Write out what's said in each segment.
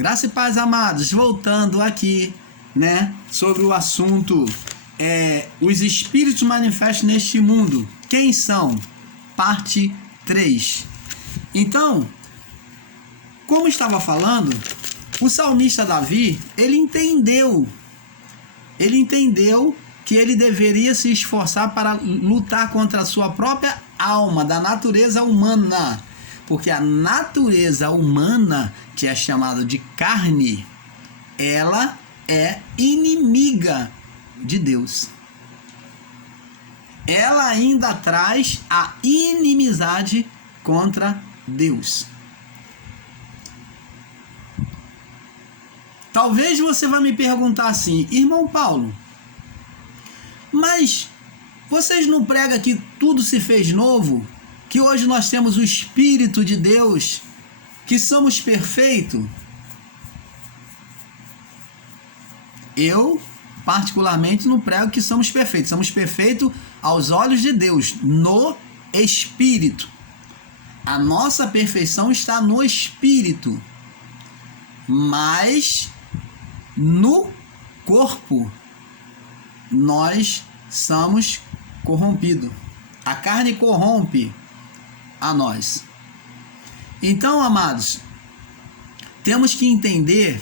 Graça e paz, amados, voltando aqui, né, sobre o assunto, os espíritos manifestos neste mundo, quem são? Parte 3. Então, como estava falando, o salmista Davi, ele entendeu que ele deveria se esforçar para lutar contra a sua própria alma, da natureza humana, porque a natureza humana, que é chamada de carne, ela é inimiga de Deus. Ela ainda traz a inimizade contra Deus. Talvez você vai me perguntar assim, irmão Paulo, mas vocês não pregam que tudo se fez novo? Que hoje nós temos o Espírito de Deus, que somos perfeitos? Eu, particularmente, não prego que somos perfeitos. Somos perfeitos aos olhos de Deus, no Espírito. A nossa perfeição está no Espírito. Mas no corpo nós somos corrompidos. A carne corrompe a nós. Então, amados, temos que entender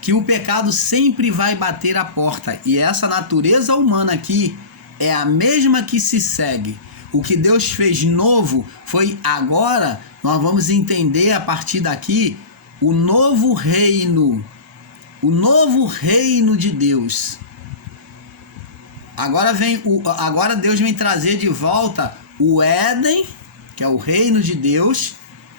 que o pecado sempre vai bater a porta, e essa natureza humana aqui é a mesma que se segue. O que Deus fez novo foi agora, nós vamos entender a partir daqui o novo reino de Deus. Agora Deus vem trazer de volta o Éden, que é o reino de Deus,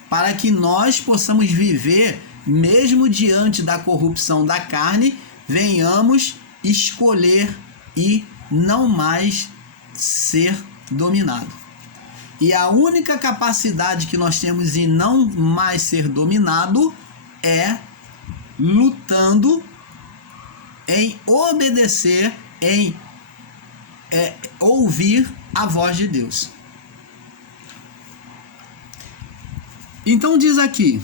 para que nós possamos viver, mesmo diante da corrupção da carne, venhamos escolher e não mais ser dominado. E a única capacidade que nós temos em não mais ser dominado é lutando em obedecer, em ouvir a voz de Deus. Então diz aqui: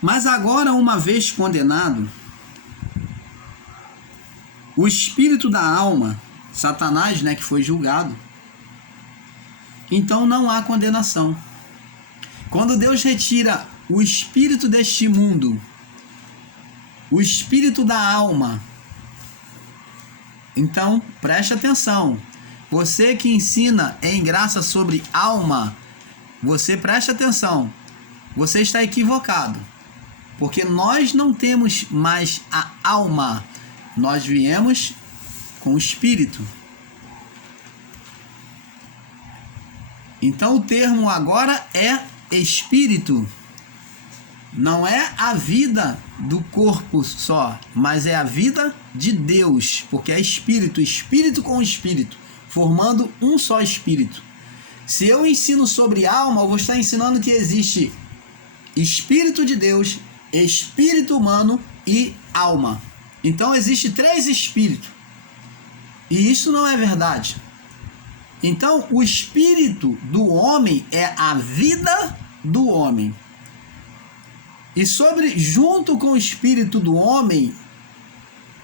mas agora, uma vez condenado, o espírito da alma, Satanás, né, que foi julgado, então não há condenação. Quando Deus retira o espírito deste mundo, o espírito da alma, então preste atenção. Você que ensina em graça sobre alma, você preste atenção. Você está equivocado. Porque nós não temos mais a alma. Nós viemos com o espírito. Então o termo agora é espírito. Não é a vida do corpo só, mas é a vida de Deus, porque é espírito, espírito com espírito, formando um só espírito. Se eu ensino sobre alma, eu vou estar ensinando que existe espírito de Deus, espírito humano e alma. Então existe 3 espíritos. E isso não é verdade. Então o espírito do homem é a vida do homem. E junto com o espírito do homem,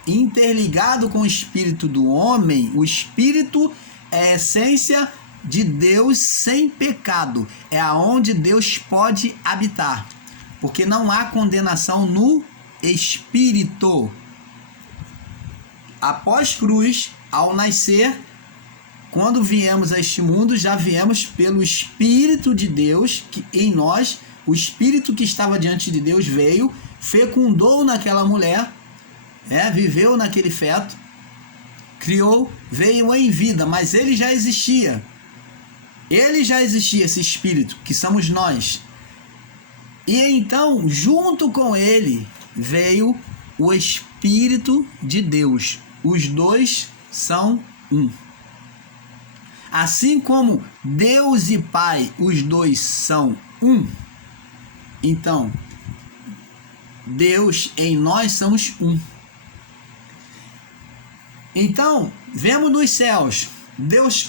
interligado com o espírito do homem, o espírito é a essência de Deus sem pecado. É aonde Deus pode habitar. Porque não há condenação no espírito. Após cruz, ao nascer, quando viemos a este mundo, já viemos pelo Espírito de Deus, que em nós, o Espírito que estava diante de Deus veio, fecundou naquela mulher, viveu naquele feto, criou, veio em vida, mas ele já existia. Ele já existia, esse Espírito, que somos nós. E então, junto com ele, veio o Espírito de Deus. Os dois são um. Assim como Deus e Pai, os dois são um. Então, Deus em nós somos um. Então, vemos nos céus, Deus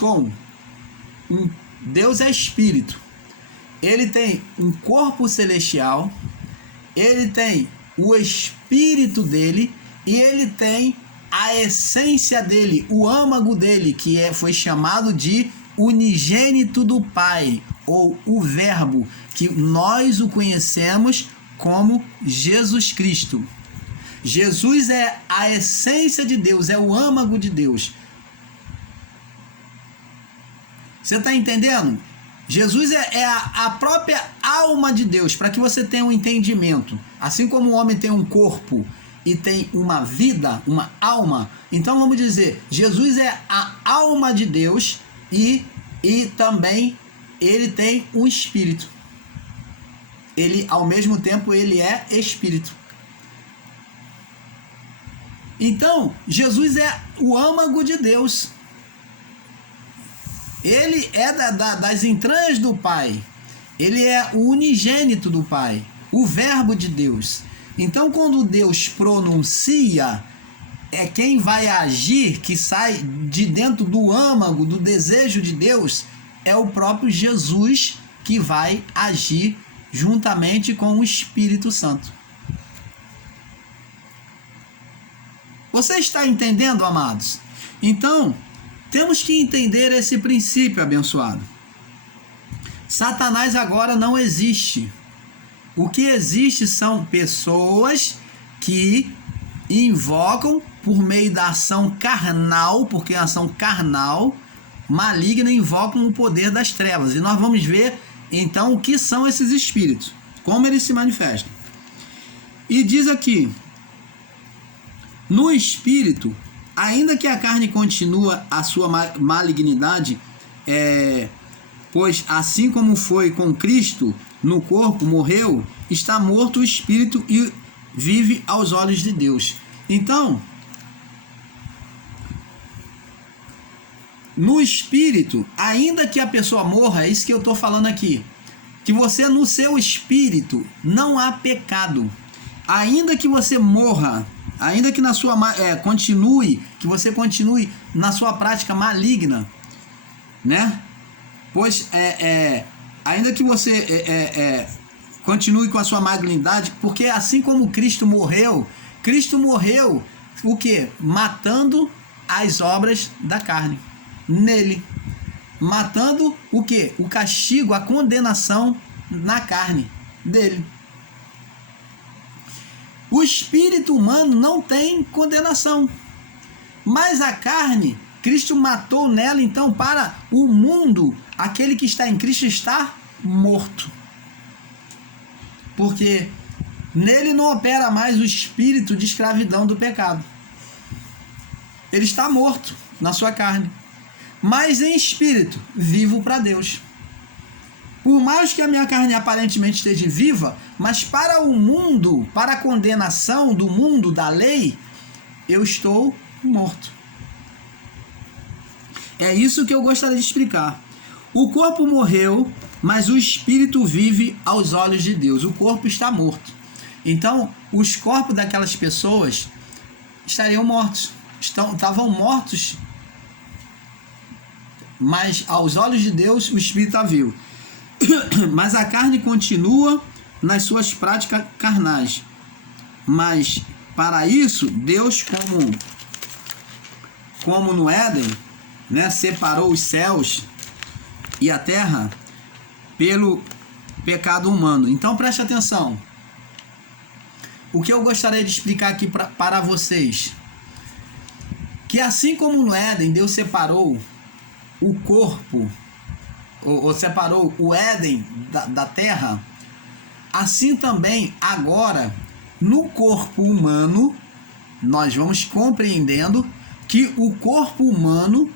Deus é Espírito. Ele tem um corpo celestial, ele tem o espírito dele e ele tem a essência dele, o âmago dele, que foi chamado de unigênito do Pai, ou o Verbo, que nós o conhecemos como Jesus Cristo. Jesus é a essência de Deus, é o âmago de Deus. Você está entendendo? Jesus é a própria alma de Deus, para que você tenha um entendimento. Assim como o homem tem um corpo e tem uma vida, uma alma, então vamos dizer, Jesus é a alma de Deus e também ele tem um espírito. Ele, ao mesmo tempo, ele é espírito. Então, Jesus é o âmago de Deus. Ele é das entranhas do Pai. Ele é o unigênito do Pai, o Verbo de Deus. Então, quando Deus pronuncia, é quem vai agir, que sai de dentro do âmago, do desejo de Deus, é o próprio Jesus que vai agir juntamente com o Espírito Santo. Você está entendendo, amados? Então, temos que entender esse princípio, abençoado. Satanás agora não existe. O que existe são pessoas que invocam por meio da ação carnal, porque a ação carnal maligna invocam o poder das trevas. E nós vamos ver então o que são esses espíritos, como eles se manifestam. E diz aqui: no espírito, ainda que a carne continua a sua malignidade, pois assim como foi com Cristo, no corpo morreu, está morto o espírito e vive aos olhos de Deus. Então, no espírito, ainda que a pessoa morra, é isso que eu estou falando aqui, que você no seu espírito não há pecado. Ainda que você morra, ainda que na sua que você continue na sua prática maligna, né? Pois ainda que você continue com a sua malignidade, porque assim como Cristo morreu o quê? Matando as obras da carne nele, matando o quê? O castigo, a condenação na carne dele. O espírito humano não tem condenação, mas a carne, Cristo matou nela, então para o mundo, aquele que está em Cristo está morto. Porque nele não opera mais o espírito de escravidão do pecado. Ele está morto na sua carne, mas em espírito, vivo para Deus. Por mais que a minha carne aparentemente esteja viva, mas para o mundo, para a condenação do mundo, da lei, eu estou morto. É isso que eu gostaria de explicar. O corpo morreu, mas o espírito vive aos olhos de Deus. O corpo está morto. Então, os corpos daquelas pessoas estariam mortos. Estavam mortos, mas aos olhos de Deus o espírito está vivo. Mas a carne continua nas suas práticas carnais. Mas para isso, Deus, como no Éden, né, separou os céus e a terra pelo pecado humano. Então preste atenção. O que eu gostaria de explicar aqui para vocês, que assim como no Éden Deus separou o corpo, ou separou o Éden da terra, assim também agora no corpo humano nós vamos compreendendo que o corpo humano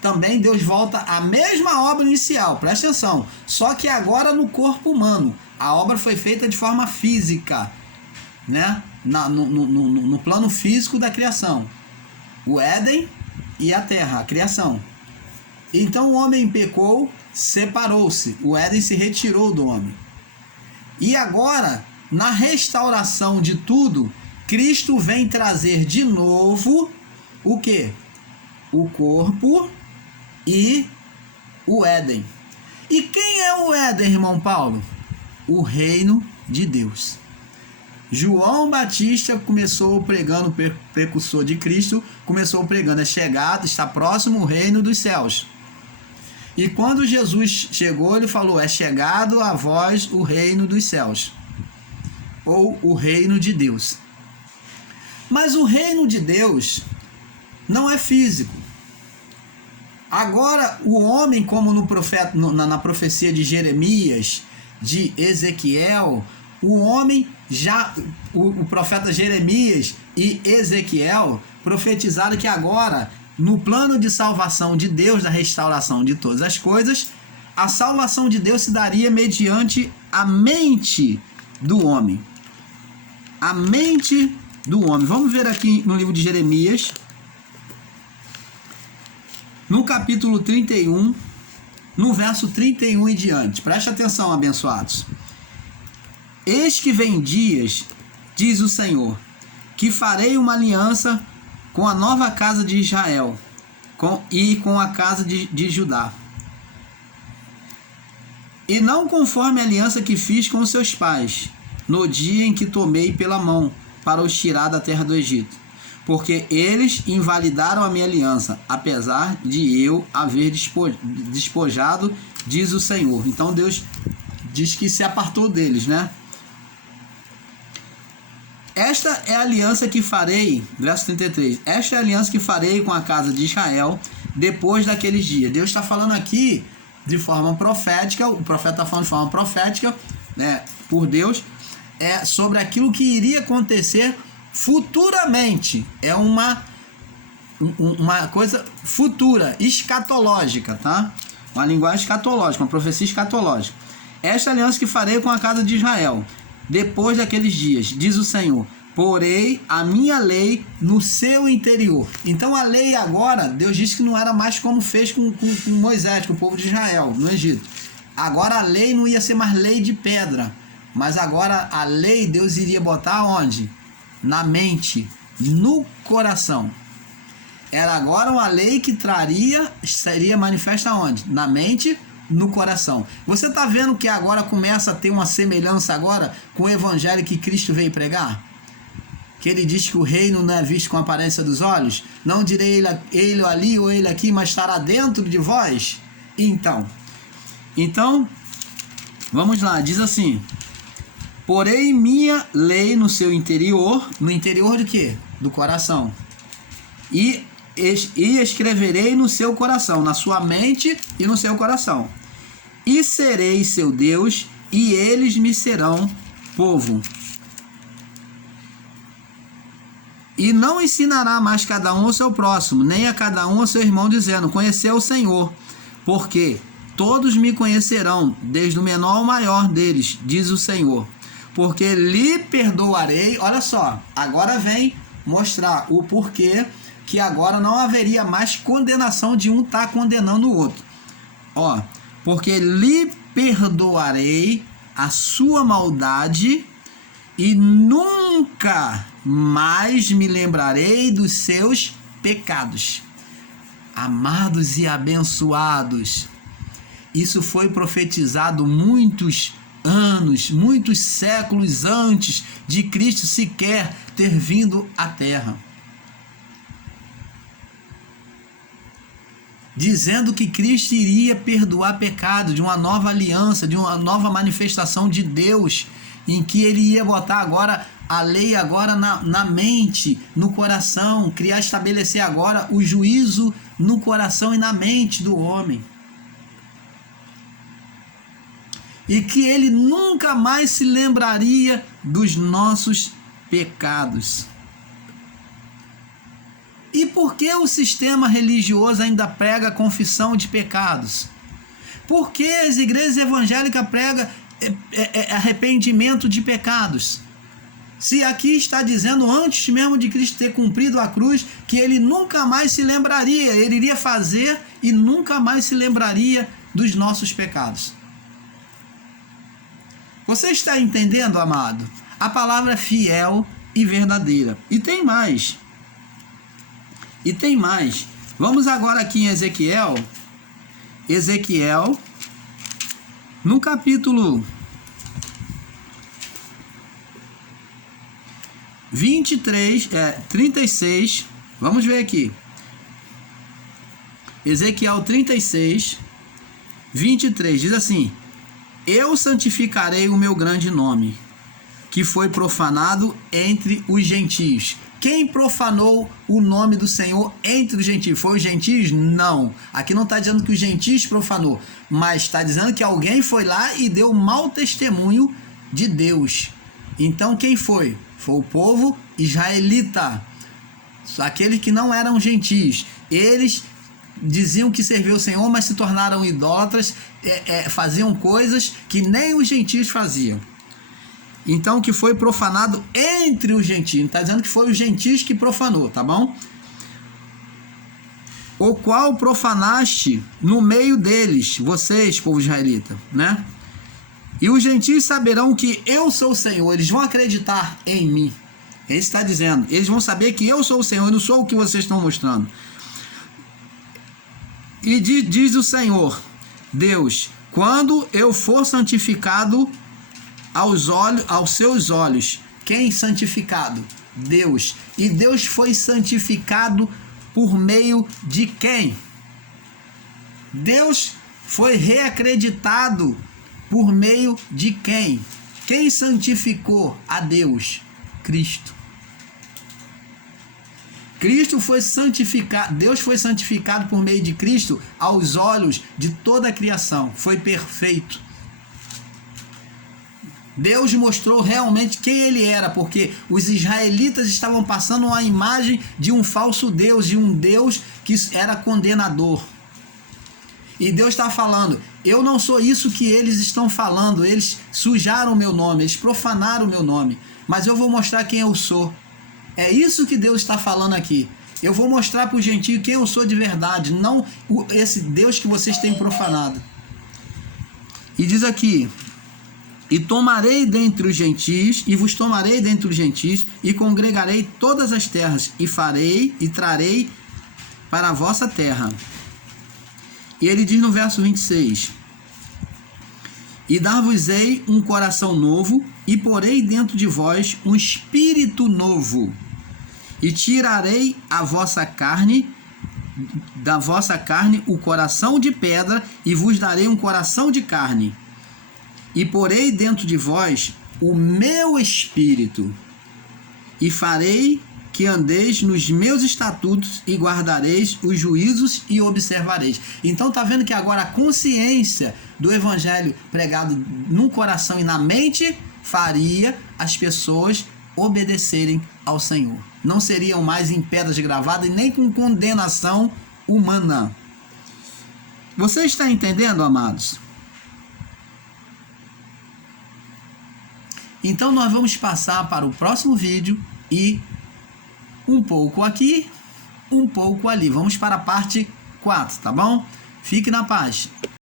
também Deus volta à mesma obra inicial, presta atenção, só que agora no corpo humano a obra foi feita de forma física, né? No plano físico da criação, o Éden e a terra, a criação. Então o homem pecou, separou-se, o Éden se retirou do homem. E agora, na restauração de tudo, Cristo vem trazer de novo o quê? O corpo e o Éden. E quem é o Éden, irmão Paulo? O reino de Deus. João Batista começou pregando, precursor de Cristo, começou pregando: é chegado, está próximo o reino dos céus. E quando Jesus chegou, ele falou: é chegado a vós o reino dos céus, ou o reino de Deus. Mas o reino de Deus não é físico. Agora, o homem, como no profeta, na profecia de Jeremias, de Ezequiel, o homem já, o profeta Jeremias e Ezequiel profetizaram que agora, no plano de salvação de Deus, da restauração de todas as coisas, a salvação de Deus se daria mediante a mente do homem. A mente do homem. Vamos ver aqui no livro de Jeremias, no capítulo 31, no verso 31 e diante. Preste atenção, abençoados. Eis que vem dias, diz o Senhor, que farei uma aliança com a nova casa de Israel e com a casa de Judá. E não conforme a aliança que fiz com seus pais, no dia em que tomei pela mão para os tirar da terra do Egito. Porque eles invalidaram a minha aliança, apesar de eu haver despojado, diz o Senhor. Então Deus diz que se apartou deles, né? Esta é a aliança que farei, verso 33, esta é a aliança que farei com a casa de Israel depois daqueles dias. Deus está falando aqui de forma profética, o profeta está falando de forma profética, né, por Deus, sobre aquilo que iria acontecer futuramente. É uma coisa futura, escatológica, tá? Uma linguagem escatológica, uma profecia escatológica. Esta aliança que farei com a casa de Israel depois daqueles dias, diz o Senhor, porei a minha lei no seu interior. Então a lei agora, Deus disse que não era mais como fez com Moisés, com o povo de Israel, no Egito. Agora a lei não ia ser mais lei de pedra, mas agora a lei Deus iria botar onde? Na mente, no coração. Era agora uma lei que seria manifesta onde? Na mente, no coração. Você está vendo que agora começa a ter uma semelhança agora com o evangelho que Cristo veio pregar? Que ele diz que o reino não é visto com a aparência dos olhos? Não direi ele ali ou ele aqui, mas estará dentro de vós? Então, vamos lá, diz assim: porei minha lei no seu interior. No interior de quê? Do coração. E escreverei no seu coração, na sua mente e no seu coração. E serei seu Deus, e eles me serão povo. E não ensinará mais cada um ao seu próximo, nem a cada um ao seu irmão, dizendo: conheceu o Senhor, porque todos me conhecerão, desde o menor ao maior deles, diz o Senhor. Porque lhe perdoarei. Olha só, agora vem mostrar o porquê que agora não haveria mais condenação de um estar condenando o outro. Ó, porque lhe perdoarei a sua maldade e nunca mais me lembrarei dos seus pecados. Amados e abençoados, isso foi profetizado muitos anos, muitos séculos antes de Cristo sequer ter vindo à Terra. Dizendo que Cristo iria perdoar pecado, de uma nova aliança, de uma nova manifestação de Deus, em que ele ia botar agora a lei agora na mente, no coração, estabelecer agora o juízo no coração e na mente do homem. E que ele nunca mais se lembraria dos nossos pecados. E por que o sistema religioso ainda prega a confissão de pecados? Por que as igrejas evangélicas pregam arrependimento de pecados? Se aqui está dizendo, antes mesmo de Cristo ter cumprido a cruz, que ele nunca mais se lembraria, ele iria fazer e nunca mais se lembraria dos nossos pecados. Você está entendendo, amado? A palavra é fiel e verdadeira. E tem mais. Vamos agora aqui em Ezequiel, no capítulo 36, vamos ver aqui. Ezequiel 36, 23, diz assim: eu santificarei o meu grande nome, que foi profanado entre os gentios. Quem profanou o nome do Senhor entre os gentios? Foi os gentios? Não. Aqui não está dizendo que os gentios profanou, mas está dizendo que alguém foi lá e deu mau testemunho de Deus. Então quem foi? Foi o povo israelita, aqueles que não eram gentios. Eles diziam que serviam o Senhor, mas se tornaram idólatras, faziam coisas que nem os gentios faziam. Então, que foi profanado entre os gentios. Não está dizendo que foi os gentios que profanou, tá bom? O qual profanaste no meio deles, vocês, povo israelita, né? E os gentios saberão que eu sou o Senhor. Eles vão acreditar em mim. Ele está dizendo. Eles vão saber que eu sou o Senhor, eu não sou o que vocês estão mostrando. E diz o Senhor, Deus, quando eu for santificado aos seus olhos. Quem santificado? Deus. E Deus foi santificado por meio de quem? Deus foi reacreditado por meio de quem? Quem santificou a Deus? Cristo. Cristo foi santificado, Deus foi santificado por meio de Cristo aos olhos de toda a criação. Foi perfeito. Deus mostrou realmente quem ele era, porque os israelitas estavam passando uma imagem de um falso Deus, de um Deus que era condenador. E Deus está falando, eu não sou isso que eles estão falando, eles sujaram o meu nome, eles profanaram o meu nome, mas eu vou mostrar quem eu sou. É isso que Deus está falando aqui. Eu vou mostrar para o gentio quem eu sou de verdade, não esse Deus que vocês têm profanado. E diz aqui, e tomarei dentre os gentios, e vos tomarei dentre os gentios, e congregarei todas as terras, e farei, e trarei para a vossa terra. E ele diz no verso 26, e dar-vos-ei um coração novo, e porei dentro de vós um espírito novo, e tirarei a vossa carne, da vossa carne o coração de pedra, e vos darei um coração de carne. E porei dentro de vós o meu espírito, e farei que andeis nos meus estatutos, e guardareis os juízos e observareis. Então tá vendo que agora a consciência do evangelho pregado no coração e na mente faria as pessoas obedecerem ao Senhor. Não seriam mais em pedras gravadas e nem com condenação humana. Você está entendendo, amados? Então nós vamos passar para o próximo vídeo e um pouco aqui, um pouco ali. Vamos para a parte 4, tá bom? Fique na paz.